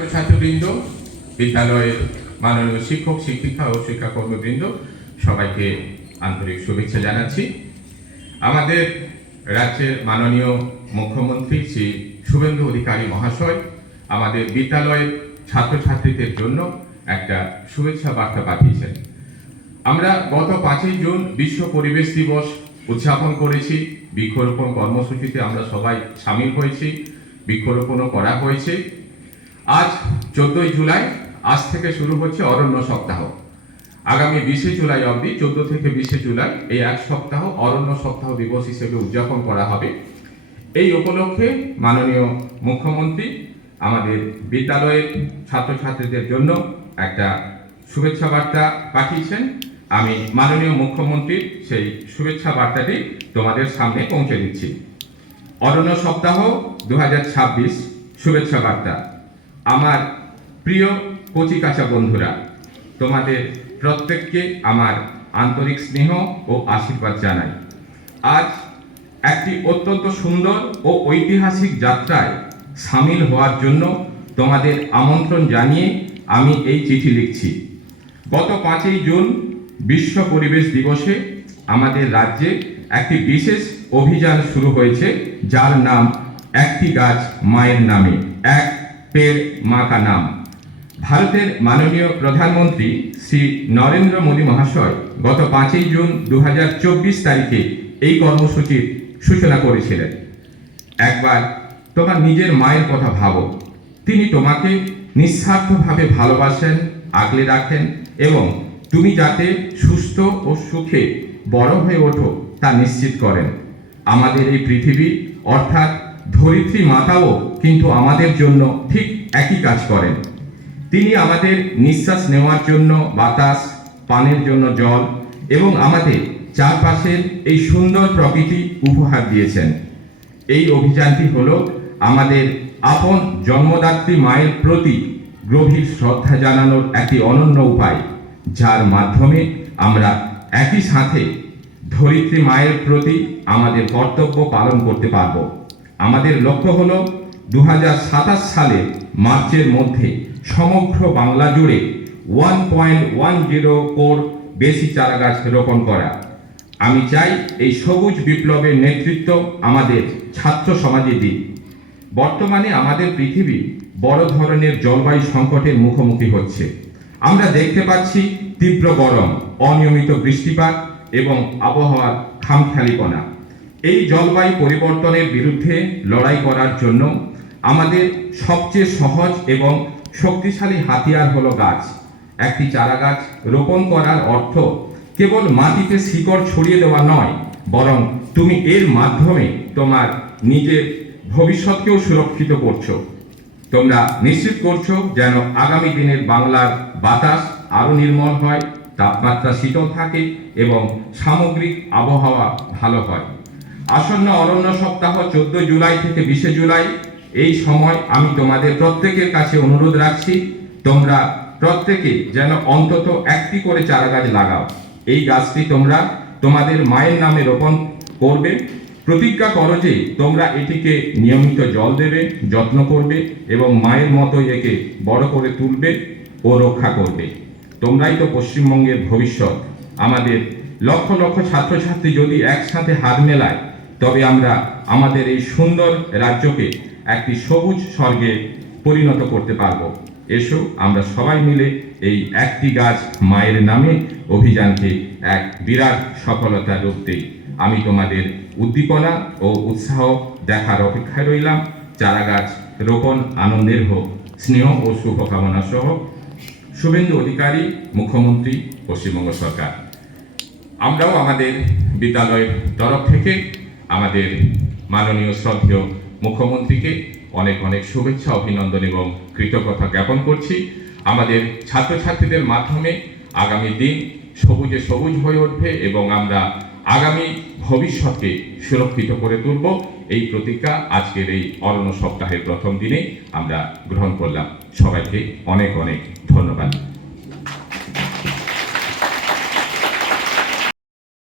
ছাত্রছাত্রীবৃন্দ, বিদ্যালয়ের মাননীয় শিক্ষক শিক্ষিকা ও শিক্ষাকর্মীবৃন্দ, সবাইকে আন্তরিক শুভেচ্ছা জানাচ্ছি। আমাদের রাজ্যের মাননীয় মুখ্যমন্ত্রী শ্রী শুভেন্দু অধিকারী মহাশয় আমাদের বিদ্যালয়ের ছাত্রছাত্রীদের জন্য একটা শুভেচ্ছা বার্তা পাঠিয়েছেন। আমরা গত 5ই জুন বিশ্ব পরিবেশ দিবস উদযাপন করেছি। বৃক্ষরোপণ কর্মসূচিতে আমরা সবাই সামিল হয়েছি, বৃক্ষরোপণও করা হয়েছে। আজ 14ই জুলাই, আজ থেকে শুরু হচ্ছে অরণ্য সপ্তাহ। আগামী 20শে জুলাই অবধি, 14 থেকে 20শে জুলাই এই এক সপ্তাহ অরণ্য সপ্তাহ দিবস হিসেবে উদযাপন করা হবে। এই উপলক্ষে মাননীয় মুখ্যমন্ত্রী আমাদের বিদ্যালয়ের ছাত্রছাত্রীদের জন্য একটা শুভেচ্ছা বার্তা পাঠিয়েছেন। আমি মাননীয় মুখ্যমন্ত্রীর সেই শুভেচ্ছা বার্তাটি তোমাদের সামনে পৌঁছে দিচ্ছি। অরণ্য সপ্তাহ 2026 শুভেচ্ছা বার্তা। আমার প্রিয় কচিকাঁচা বন্ধুরা, তোমাদের প্রত্যেককে আমার আন্তরিক স্নেহ ও আশীর্বাদ জানাই। আজ একটি অত্যন্ত সুন্দর ও ঐতিহাসিক যাত্রায় সামিল হওয়ার জন্য তোমাদের আমন্ত্রণ জানিয়ে আমি এই চিঠি লিখছি। গত 5ই জুন বিশ্ব পরিবেশ দিবসে আমাদের রাজ্যে একটি বিশেষ অভিযান শুরু হয়েছে, যার নাম একটি গাছ মায়ের নামে, এক পেড় মা কা নাম। ভারতের মাননীয় প্রধানমন্ত্রী শ্রী নরেন্দ্র মোদী মহাশয় গত 5ই জুন 2024 তারিখে এই কর্মসূচির সূচনা করেছিলেন। একবার তোমার নিজের মায়ের কথা ভাবো। তিনি তোমাকে নিঃস্বার্থভাবে ভালোবাসেন, আগলে রাখেন এবং তুমি যাতে সুস্থ ও সুখে বড় হয়ে ওঠো তা নিশ্চিত করেন। আমাদের এই পৃথিবী অর্থাৎ ধরিত্রী মাতাও কিন্তু আমাদের জন্য ঠিক একই কাজ করেন। তিনি আমাদের নিঃশ্বাস নেওয়ার জন্য বাতাস, পানের জন্য জল এবং আমাদের চারপাশের এই সুন্দর প্রকৃতি উপহার দিয়েছেন। এই অভিযানটি হলো আমাদের আপন জন্মদাত্রী মায়ের প্রতি গভীর শ্রদ্ধা জানানোর একটি অনন্য উপায়, যার মাধ্যমে আমরা একই সাথে ধরিত্রী মায়ের প্রতি আমাদের কর্তব্য পালন করতে পারব। আমাদের লক্ষ্য হলো 2027 সালে মার্চের মধ্যে সমগ্র বাংলা জুড়ে 1.10 কোটি বেশি চারাগাছ রোপণ করা। আমি চাই এই সবুজ বিপ্লবের নেতৃত্ব আমাদের ছাত্র সমাজে দিক। বর্তমানে আমাদের পৃথিবী বড় ধরনের জলবায়ু সংকটের মুখোমুখি হচ্ছে। আমরা দেখতে পাচ্ছি তীব্র গরম, অনিয়মিত বৃষ্টিপাত এবং আবহাওয়ার খামখেয়ালিপনা। এই জলবায়ু পরিবর্তনের বিরুদ্ধে লড়াই করার জন্য আমাদের সবচেয়ে সহজ এবং শক্তিশালী হাতিয়ার হলো গাছ। একটি চারা গাছ রোপণ করার অর্থ কেবল মাটিতে শিকড় ছড়িয়ে দেওয়া নয়, বরং তুমি এর মাধ্যমে তোমার নিজের ভবিষ্যৎকেও সুরক্ষিত করছো। তোমরা নিশ্চিত করছো যেন আগামী দিনের বাংলার বাতাস আরো নির্মল হয়, তাপমাত্রা শীতল থাকে এবং সামগ্রিক আবহাওয়া ভালো হয়। আসন্ন অরণ্য সপ্তাহ 14 জুলাই থেকে 20শে জুলাই, এই সময় আমি তোমাদের প্রত্যেকের কাছে অনুরোধ রাখছি, তোমরা প্রত্যেকে যেন অন্তত একটি করে চারা গাছ লাগাও। এই গাছটি তোমরা তোমাদের মায়ের নামে রোপণ করবে। প্রতিজ্ঞা করো যে তোমরা এটিকে নিয়মিত জল দেবে, যত্ন করবে এবং মায়ের মতোই একে বড় করে তুলবে ও রক্ষা করবে। তোমরাই তো পশ্চিমবঙ্গের ভবিষ্যৎ। আমাদের লক্ষ লক্ষ ছাত্রছাত্রী যদি একসাথে হাত মেলায়, তবে আমরা আমাদের এই সুন্দর রাজ্যকে একটি সবুজ স্বর্গে পরিণত করতে পারব। এসো আমরা সবাই মিলে এই একটি গাছ মায়ের নামে অভিযানকে এক বিরাট সফলতার রূপ দেই। আমি তোমাদের উদ্দীপনা ও উৎসাহ দেখার অপেক্ষায় রইলাম। চারা গাছ রোপণ আনন্দের হোক। স্নেহ ও শুভকামনা সহ, শুভেন্দু অধিকারী, মুখ্যমন্ত্রী, পশ্চিমবঙ্গ সরকার। আমরাও আমাদের বিদ্যালয়ের তরফ থেকে আমাদের মাননীয় শ্রদ্ধেয় মুখ্যমন্ত্রীকে অনেক অনেক শুভেচ্ছা, অভিনন্দন এবং কৃতজ্ঞতা জ্ঞাপন করছি। আমাদের ছাত্রছাত্রীদের মাধ্যমে আগামী দিন সবুজে সবুজ হয়ে উঠবে এবং আমরা আগামী ভবিষ্যৎকে সুরক্ষিত করে তুলব। এই প্রতিজ্ঞা আজকের এই অরণ্য সপ্তাহের প্রথম দিনে আমরা গ্রহণ করলাম। সবাইকে অনেক অনেক ধন্যবাদ।